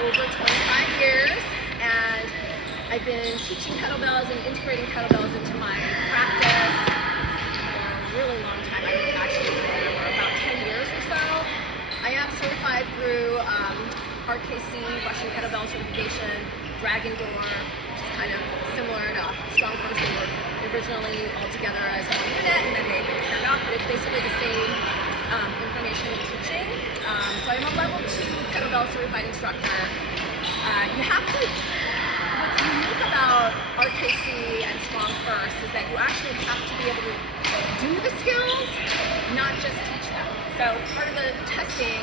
over 25 years, and I've been teaching kettlebells and integrating kettlebells into my practice for a really long time. I actually remember about 10 years or so. I am certified through RKC, Russian Kettlebell Certification, Dragon Door, which is kind of similar to Strong First. They were originally all together as one unit, and then they paired off, but it's basically the same information and teaching. So I'm a level 2 kettlebell certified instructor. You have to, what's unique about RKC and Strong First is that you actually have to be able to do the skills, not just teach them. So part of the testing,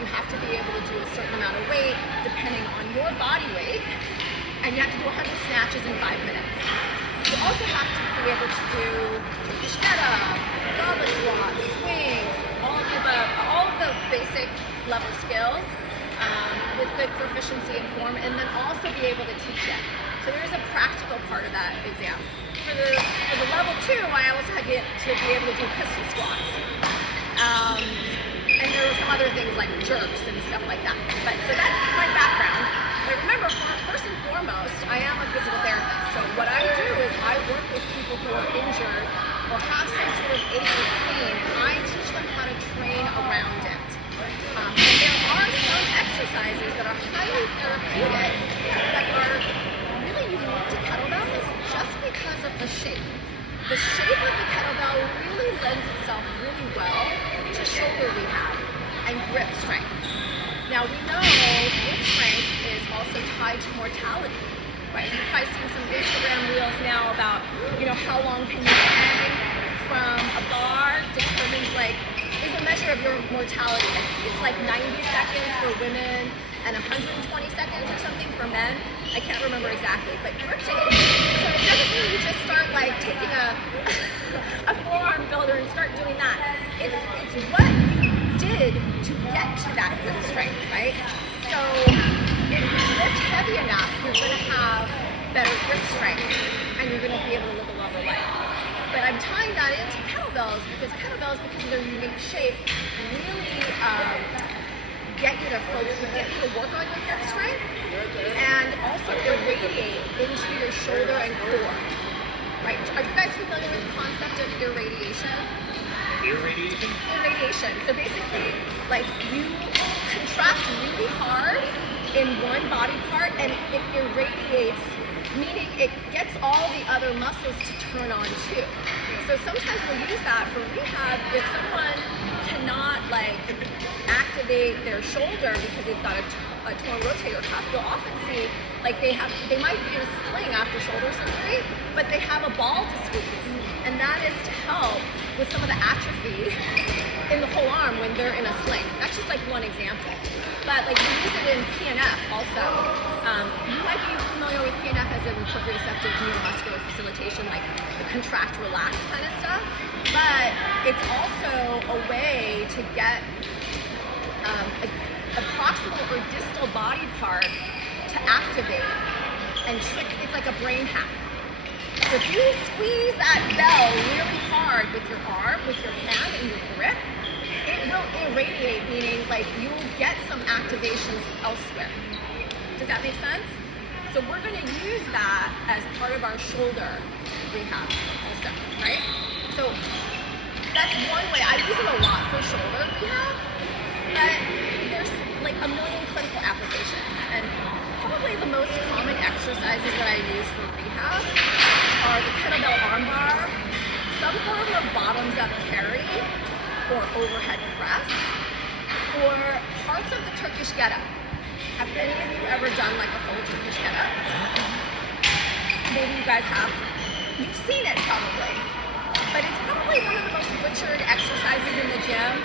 you have to be able to do a certain amount of weight depending on your body weight, and you have to do 100 snatches in 5 minutes. You also have to be able to do Turkish get-up, goblet squat, swings, all of the basic level skills with good proficiency and form, and then also be able to teach it. So there is a practical part of that exam. For the level 2, I also had to be able to do pistol squats. And there were some other things like jerks and stuff like that. But so that's my background. But remember, first and foremost, I am a physical therapist. So what I do is I work with people who are injured or have some sort of ache or pain, and I teach them how to train around it. And there are some exercises that are highly therapeutic that are really unique to kettlebells just because of the shape. The shape of the kettlebell really lends itself really well to shoulder rehab and grip strength. Now we know grip strength is also tied to mortality, right? You've probably seen some Instagram reels now about, how long can you hang from a bar determines is a measure of your mortality. I think it's like 90 seconds for women and 120 seconds or something for men. I can't remember exactly, but grip strength. So it doesn't mean you just start taking a forearm builder and start doing that. It's what you did to get to that grip strength, right? So if you lift heavy enough, you're going to have better grip strength, and you're going to be able to live a longer life. But I'm tying that into kettlebells because because of their unique shape, really get you to work on your grip strength and also irradiate into your shoulder and core. Right? Are you guys familiar with the concept of irradiation? Irradiation? Irradiation. So basically, you contract really hard in one body part and it irradiates, meaning it gets all the other muscles to turn on too. So sometimes we'll use that for rehab if someone cannot activate their shoulder because they've got a torn rotator cuff. You'll often see they might be in a sling after shoulder surgery, but they have a ball to squeeze, and that is to help with some of the atrophy in the whole arm when they're in a sling. That's just one example. But we use it in PNF also. You might be familiar with PNF as in proprioceptive neuromuscular facilitation, the contract, relax kind of stuff. But it's also a way to get a proximal or distal body part to activate and trick. It's like a brain hack. So if you squeeze that bell really hard with your arm, with your hand and your grip, it will irradiate, meaning you'll get some activations elsewhere. Does that make sense? So we're going to use that as part of our shoulder rehab also, right? So that's one way. I use it a lot for shoulder rehab, but there's a million clinical applications. And probably the most common exercises that I use for rehab are the kettlebell armbar, some form of bottoms up carry, or overhead press, or parts of the Turkish get-up. Have any of you ever done a full Turkish get-up? Maybe you guys have. You've seen it probably, but it's probably one of the most butchered exercises in the gym.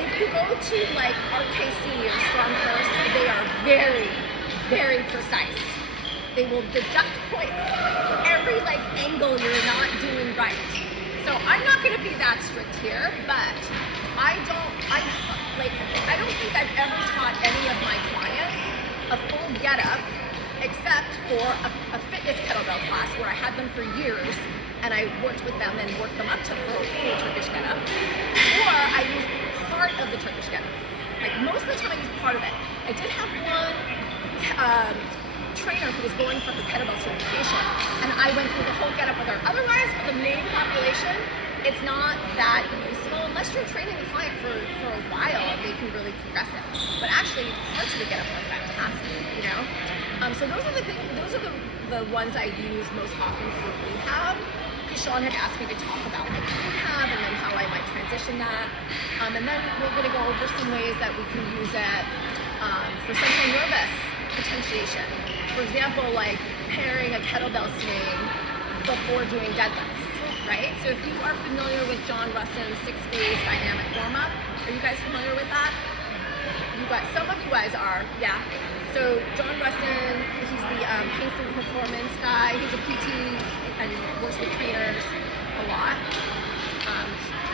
If you go to RKC or Strong First, they are very, very precise. They will deduct points for every angle you're not doing right. So I'm not going to be that strict here, but I don't think I've ever taught any of my clients a full get-up except for a fitness kettlebell class where I had them for years and I worked with them and worked them up to full Turkish get-up, or I used part of the Turkish get-up. Most of the time I used part of it. I did have one trainer who was going for her kettlebell certification, and I went through the whole get up with her. Otherwise, for the main population, it's not that useful unless you're training the client for a while. They can really progress it. But actually, parts of the get up are fantastic, you know. So those are the things. Those are the ones I use most often for rehab. Because Sean had asked me to talk about like rehab and then how I might transition that. And then we're going to go over some ways that we can use it for central nervous potentiation. For example, like pairing a kettlebell swing before doing deadlifts, right? So if you are familiar with John Russin's 6-phase dynamic warm-up, are you guys familiar with that? You guys, some of you guys are, yeah. So John Russin, he's the painful performance guy. He's a PT and works with trainers a lot.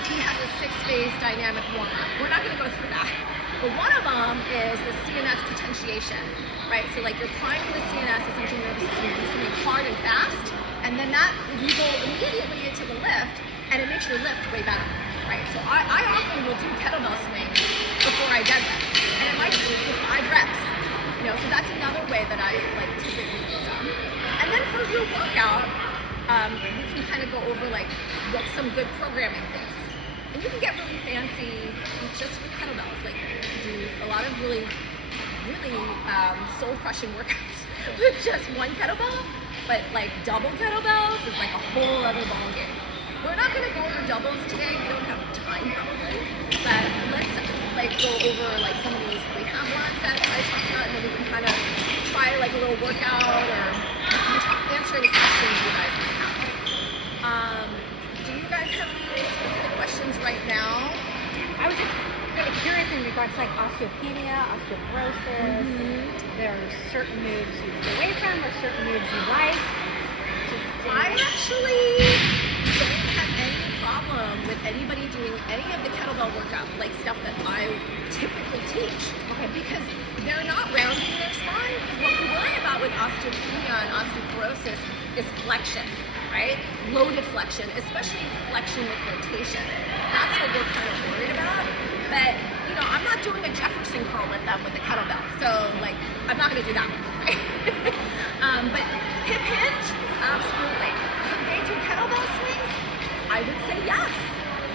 He has a 6-phase dynamic warm-up. We're not going to go through that. But one of them is the CNS potentiation, right? So like you're priming the CNS, the central nervous system, you do something hard and fast, and then that you go immediately into the lift, and it makes your lift way better, right? So I often will do kettlebell swings before I deadlift, and it might just be 5 reps, you know. So that's another way that I like typically use them. And then for your workout, we can kind of go over like what's some good programming things. And you can get really fancy just with kettlebells. Like do a lot of really soul-crushing workouts with just one kettlebell. But like double kettlebells is like a whole other ballgame. We're not going to go over doubles today. We don't have time probably. But let's like go over like some of these rehab ones that I talked about, and then we can kind of try like a little workout or answer any questions you guys might have. Do you guys have any specific questions right now? I was just really curious in regards to like osteopenia, osteoporosis. There are certain moves you stay away from or certain moves you like. I actually don't have any problem with anybody doing any of the kettlebell workout, like stuff that I typically teach. Okay, because they're not rounding their spine. What we worry about with osteopenia and osteoporosis is flexion, right? Loaded flexion, especially flexion with rotation. That's what we're kind of worried about. But, you know, I'm not doing a Jefferson curl with them with the kettlebell. So, like, I'm not going to do that one, right? But hip hinge, absolutely. Can they do kettlebell swings? I would say yes,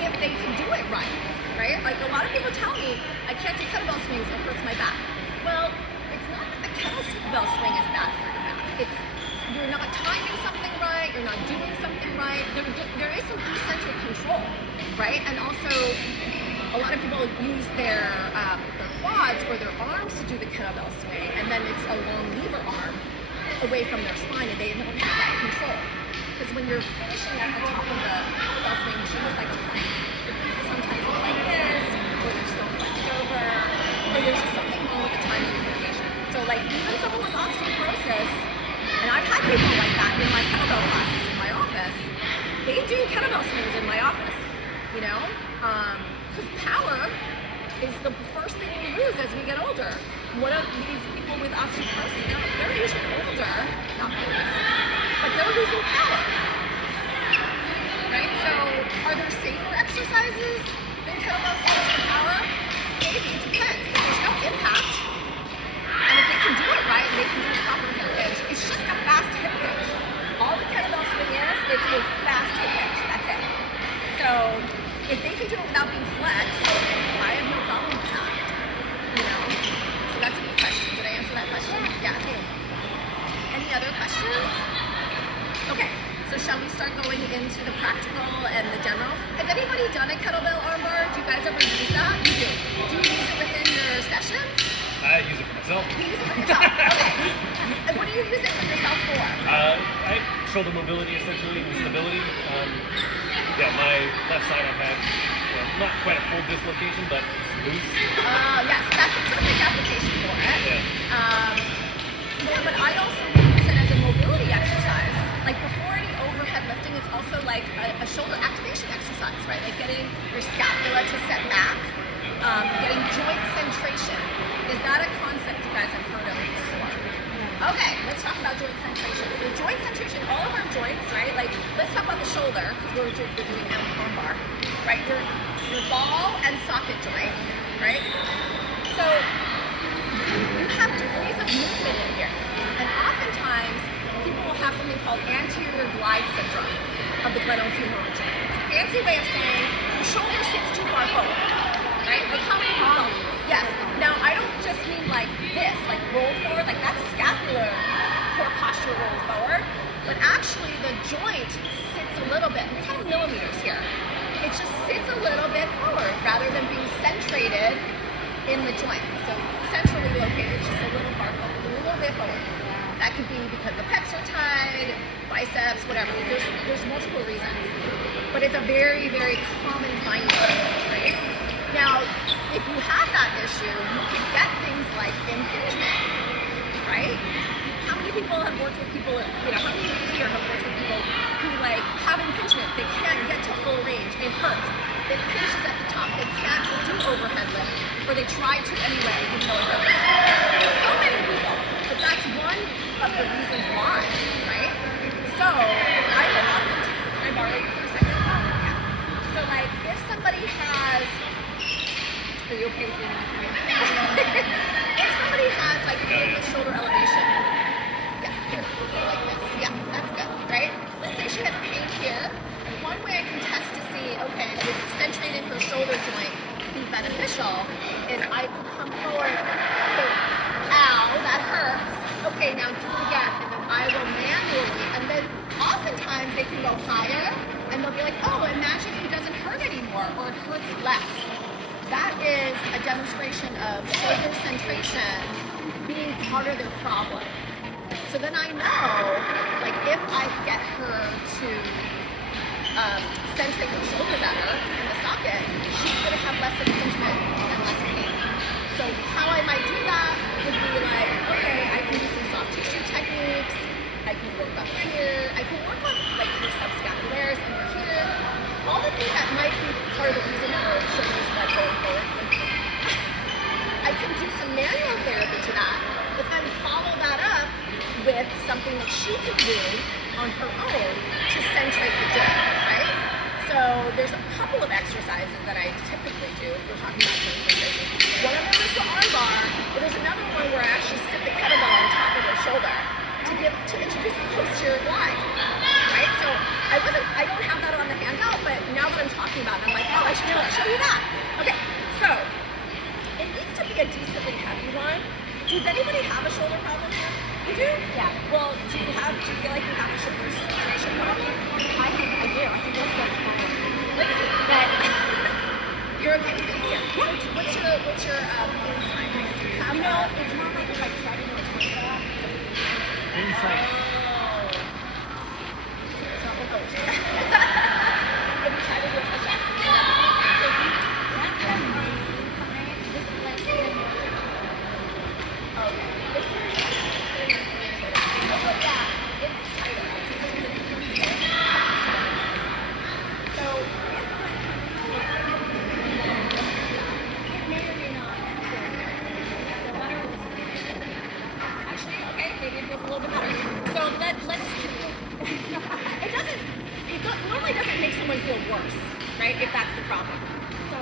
if they can do it right, right? Like, a lot of people tell me, I can't do kettlebell swings, it hurts my back. Well, it's not that the kettlebell swing is bad for your back. It's you're not timing something right, you're not doing something right. There is some eccentric control, right? And also, a lot of people use their quads or their arms to do the kettlebell swing, and then it's a long lever arm away from their spine, and they don't have that control. Because when you're finishing at the top of the kettlebell swing, you look like a plank. Sometimes it's like this, or they're still flexed over, or there's just something wrong with the timing and rotation. So like even someone with osteoporosis, and I've had people like that in my kettlebell classes in my office, they do kettlebell swings in my office, you know? Because power is the first thing we lose as we get older. What are these people with osteoporosis? They're usually older, not always, but they're losing power, right? So are there safer exercises than kettlebell swings for power? Maybe, it depends, but there's no impact. And if they can do it right, and they can do the proper hip hinge, it's just a fast hip hinge. All the kettlebell swing is a fast hip hinge, that's it. So if they can do it without being flexed, I have no problem with that. You know? So that's a good question. Did I answer that question? Yeah. Any other questions? Okay. So shall we start going into the practical and the general? Has anybody done a kettlebell armbar? Do you guys ever use that? You do. Do you use it within your sessions? I use it for myself. You use it for yourself? Okay. And what do you use it for yourself for? Shoulder mobility, essentially, and stability. Yeah, my left side I've had, not quite a full dislocation, but loose. Yes, that's a perfect application for it. Yeah. But I also use it as a mobility exercise. Like before any overhead lifting, it's also like a shoulder activation exercise, right? Like getting your scapula to set back, getting joint centration. Is that a concept you guys have heard of before? Okay, let's talk about joint centration. So joint centration, all of our joints, right? Like, let's talk about the shoulder, because we're doing an armbar, right? Your ball and socket joint, right? So you have degrees of movement in here. And oftentimes, people will have something called anterior glide syndrome of the glenohumeral joint. Fancy way of saying the shoulder sits too far forward, right? Like how many people? Yes. Now, I don't just mean like this, like roll forward, like that's scapular core posture roll forward, but actually the joint sits a little bit, we're talking millimeters here. It just sits a little bit forward rather than being centrated in the joint. So centrally located, just a little far forward, a little bit forward. That could be because the pecs are tied, biceps, whatever. There's multiple reasons. But it's a very, very common finding, right? Now, if you have that issue, you can get things like impingement, right? How many people have worked with people, how many here have worked with people who like have impingement? They can't get to full range. It hurts. It pinches at the top. They can't do overhead lift, or they try to anyway, even though it hurts. So many people. But that's one of the reasons why, right? So I would often can I borrow you for a second? Yeah. So like if somebody has, are you okay with me? If somebody has like pain with shoulder elevation, yeah, here, like this, yeah, that's good, right? Let's say she has pain here. One way I can test to see, okay, would centrating her shoulder joint be beneficial is I can come forward, so, ow, that hurts. Okay, now do it again, and then I will manually, and then oftentimes they can go higher, and they'll be like, oh, it magically doesn't hurt anymore, or it hurts less. That is a demonstration of shoulder centration being part of their problem. So then I know, like, if I get her to centrate her shoulder better in the socket, she's going to have less impingement and less pain. So how I might do that would be like, okay, I can do some soft tissue techniques, I can work up here, I can work on like her subscapularis under here, all the things that might be part of the reason for shoulders like going forward. I can do some manual therapy to that, but then follow that up with something that she can do on her own to centrate the joint, right? So there's a couple of exercises that I typically do if we're talking about joint centration. One of them is the arm bar, but there's another one where I actually sit the kettlebell on top of her shoulder to introduce the posterior glide, right? So I don't have that on the handout, but now that I'm talking about it, I'm like, oh, I should show you that. Okay, so it needs to be a decently heavy one. Does anybody have a shoulder problem here? You do? Yeah. Well, do you feel like you have a shoulder centration problem? I think I do. I think that's what's fine. Let's see. But you're okay with being here. Yeah. What's your pain sign? You know, it's more like if I try to do a twist that. Insight. Have you tried to do a twist that? Worse, right? If that's the problem. So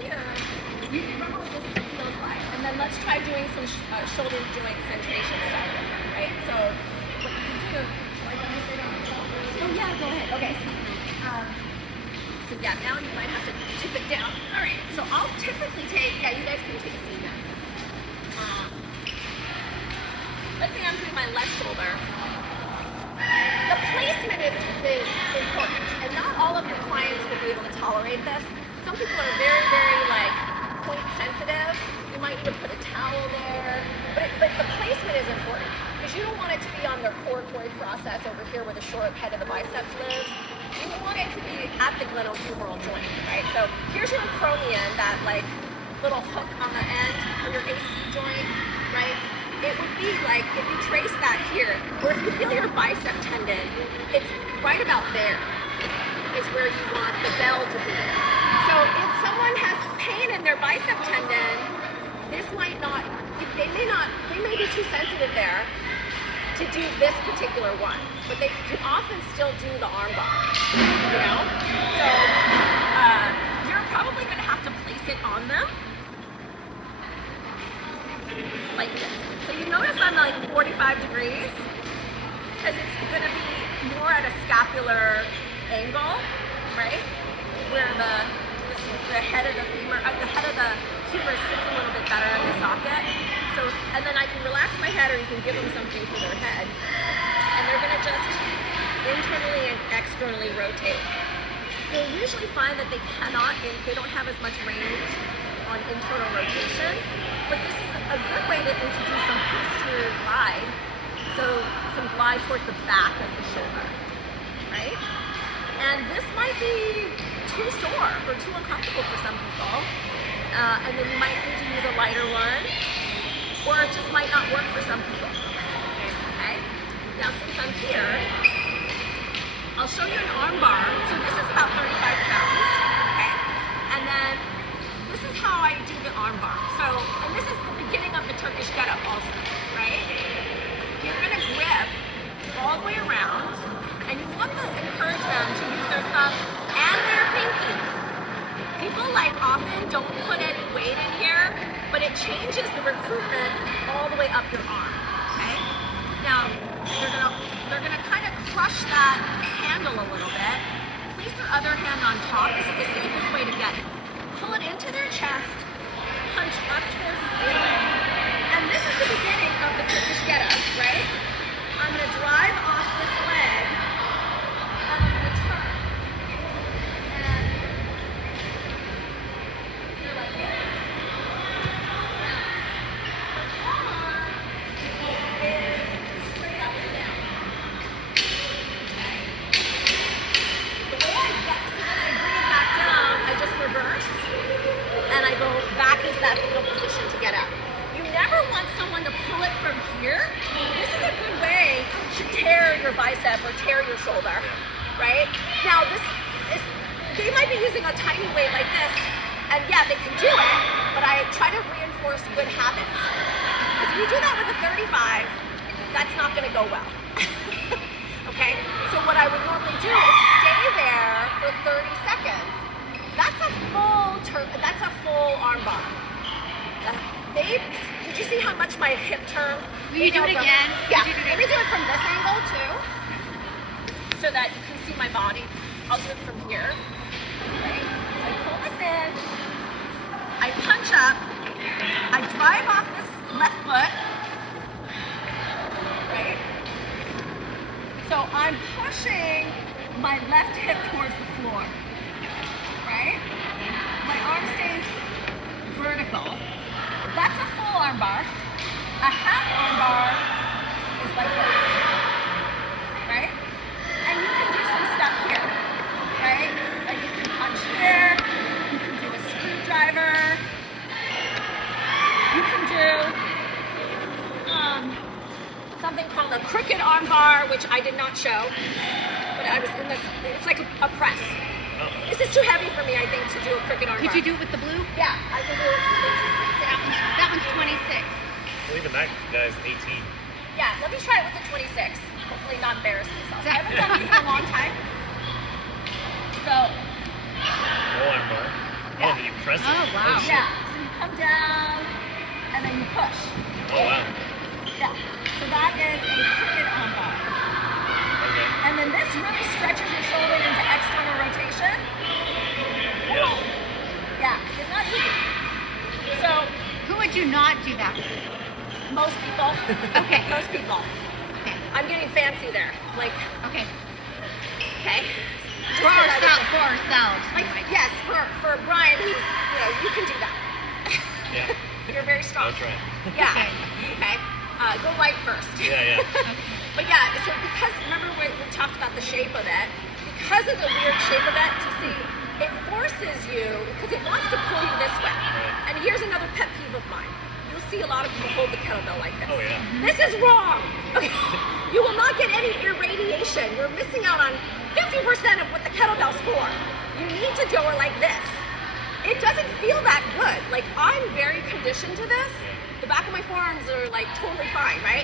here, you remember what this feels like, and then let's try doing some shoulder joint centration stuff, right? So what you can do, shall I demonstrate on myself? Oh yeah, go ahead. Okay. So yeah, now you might have to tip it down. All right. So I'll typically take. Yeah, you guys can take a seat now. Let's say I'm doing my left shoulder. The placement is important, and not all of your clients will be able to tolerate this. Some people are very, very like point sensitive. You might need to put a towel there, but the placement is important because you don't want it to be on their coracoid process over here where the short head of the biceps lives. You want it to be at the glenohumeral joint, right? So here's your acromion, that like little hook on the end of your AC joint, right? It would be like, if you trace that here, or if you feel your bicep tendon, it's right about there is where you want the bell to be. So if someone has pain in their bicep tendon, this might not, they may be too sensitive there to do this particular one, but they can often still do the arm bar, you know? So you're probably gonna have to place it on them. like this. So you notice I'm like 45 degrees because it's going to be more at a scapular angle, right? Where the head of the femur, the head of the humerus sits a little bit better in the socket. So, and then I can relax my head, or you can give them something for their head, and they're going to just internally and externally rotate. You'll usually find that they don't have as much range on internal rotation, but this is a good way to introduce some posterior glide, so some glide towards the back of the shoulder, right? And this might be too sore or too uncomfortable for some people, and then you might need to use a lighter one, or it just might not work for some people, okay? Now since I'm here, I'll show you an arm bar. So this is about 35 pounds, okay? And then this is how I do the arm bar. So, and this is the beginning of the Turkish get-up also, right? You're gonna grip all the way around, and you want to encourage them to use their thumb and their pinky. People like often don't put any weight in here, but it changes the recruitment all the way up your arm, okay? Now, they're gonna kind of crush that handle a little bit. Place their other hand on top. This is the safest way to get it. Pull it into their chest, punch up towards the ceiling, and this is the beginning of the Turkish get-up, right? I'm gonna drive off this leg, and I'm gonna turn. And you're like this. And I go back into that fetal position to get up. You never want someone to pull it from here. This is a good way to tear your bicep or tear your shoulder, right? Now they might be using a tiny weight like this, and yeah, they can do it, but I try to reinforce good habits. If you do that with a 35, that's not gonna go well. Okay? So what I would normally do is stay there for 30 seconds. That's a full arm bar. Did you see how much my hip turned? Will you do it again? Yeah. Let me do it from this angle too, so that you can see my body. I'll do it from here. Okay. I pull this in. I punch up. I drive off this left foot. Right. So I'm pushing my left hip towards the floor. Right? My arm stays vertical. That's a full arm bar. A half arm bar is like this. Right? And you can do some stuff here. Right? Like you can punch here. You can do a screwdriver. You can do something called a crooked arm bar, which I did not show. But I was in it's like a press. This is too heavy for me, I think, to do a crooked arm bar. Could you do it with the blue? Yeah, I can do it. That one's 26. Well, even that guy's 18. Yeah, let me try it with the 26. Hopefully not embarrass myself. I haven't done this in a long time. So. Full arm bar. Yeah. Oh, you press it. Oh, wow. Yeah, so you come down, and then you push. Oh, wow. Yeah, so that is a crooked arm bar. Okay. And then this really stretches your shoulder into external rotation. Yeah. Yeah, it's not easy. So, Who would you not do that with? most people. Okay. Most people. Okay. I'm getting fancy there. Like, Okay. okay. For ourselves. Like, yes, for Brian, you can do that. Yeah. You're very strong. I'll try. Yeah. Okay. Okay. Go right first. Yeah. But yeah, so because, remember we talked about the shape of it, because of the weird shape of it, it forces you, because it wants to pull you this way. Right. And here's another pet peeve of mine. You'll see a lot of people hold the kettlebell like this. Oh, yeah. This is wrong. Okay. You will not get any irradiation. You're missing out on 50% of what the kettlebell's for. You need to do it like this. It doesn't feel that good. Like, I'm very conditioned to this. The back of my forearms are like totally fine, right?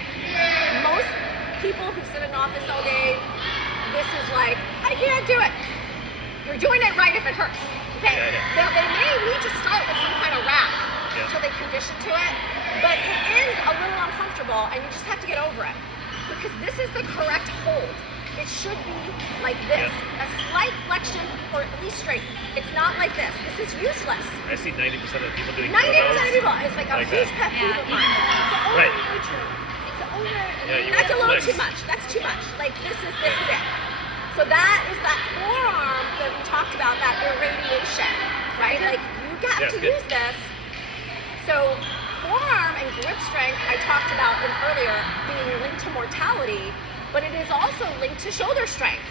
Most people who sit in an office all day, this is like, I can't do it. You're doing it right if it hurts. Okay? Yeah. They may need to start with some kind of wrap. until they condition to it. But it is a little uncomfortable, and you just have to get over it. Because this is the correct hold. It should be like this. A slight flexion, or at least straight. It's not like this. This is useless. I see 90% of the people doing 90% kettlebells of people. It's like a like huge that. pet peeve of mine. Right. That's a little too much. That's too much. Like this is it. So that is that forearm that we talked about, that irradiation, right? Like you have to use this. So forearm and grip strength I talked about earlier being linked to mortality, but it is also linked to shoulder strength.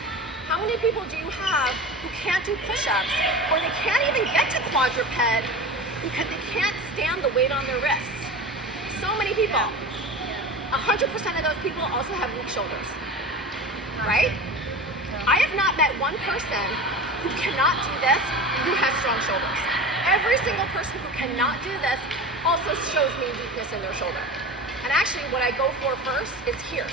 How many people do you have who can't do push-ups, or they can't even get to quadruped because they can't stand the weight on their wrists? So many people. 100% of those people also have weak shoulders, right? I have not met one person who cannot do this who has strong shoulders. Every single person who cannot do this also shows me weakness in their shoulder. And actually what I go for first is here.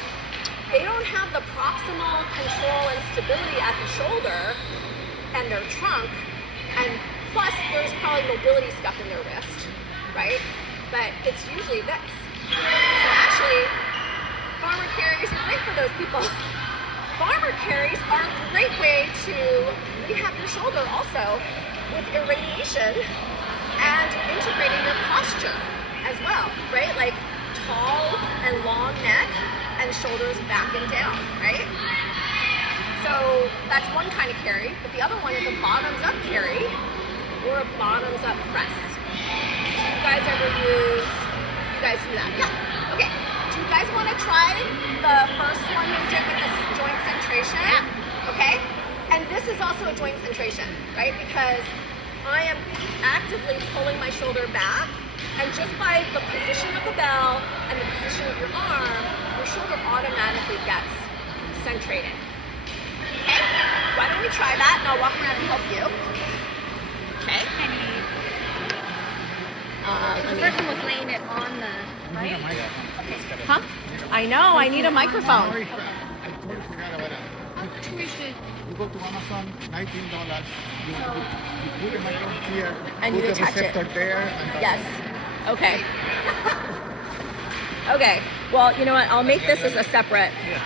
They don't have the proximal control and stability at the shoulder and their trunk, and plus there's probably mobility stuff in their wrist, right? But it's usually this. So actually, farmer carries are great for those people. Farmer carries are a great way to rehab your shoulder also with irradiation and integrating your posture as well, right? Like tall and long neck and shoulders back and down, right? So that's one kind of carry, but the other one is a bottoms up carry or a bottoms up press. Do you guys ever use, you guys do that? Yeah, okay. Do you guys want to try the first one we did with the joint centration? Yeah. Okay? And this is also a joint centration, right? Because I am actively pulling my shoulder back, and just by the position of the bell and the position of your arm, your shoulder automatically gets centrated. Okay? Why don't we try that, and I'll walk around and help you. Okay? The person was laying it on the right. Huh? I know, I need a microphone. I totally forgot about it. You go to Amazon, $19. You put a microphone here, And put you the attach it. receptor there, and that's Yes. Okay. Okay. Well, you know what? I'll make this as a separate. Yeah.